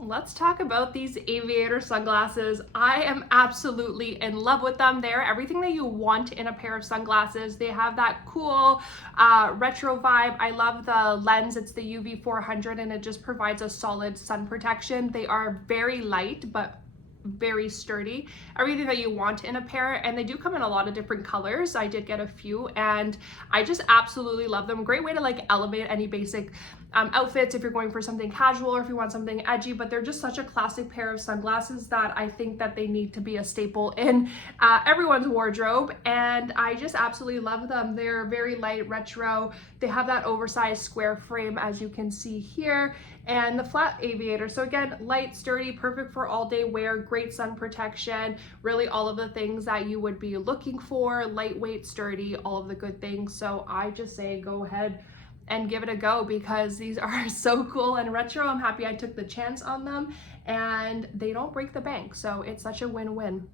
Let's talk about these Aviator sunglasses. I am absolutely in love with them. They're everything that you want in a pair of sunglasses. They have that cool retro vibe. I love the lens. It's the UV 400 and it just provides a solid sun protection. They are very light, but very sturdy, everything that you want in a pair, and they do come in a lot of different colors. I did get a few and I just absolutely love them. Great way to like elevate any basic outfits if you're going for something casual or if you want something edgy, but they're just such a classic pair of sunglasses that I think that they need to be a staple in everyone's wardrobe, and I just absolutely love them. They're very light, retro. They have that oversized square frame as you can see here, and the flat Aviator. So again, light, sturdy, perfect for all day wear, great sun protection, really all of the things that you would be looking for, lightweight, sturdy, all of the good things. So I just say go ahead and give it a go because these are so cool and retro. I'm happy I took the chance on them and they don't break the bank. So it's such a win-win.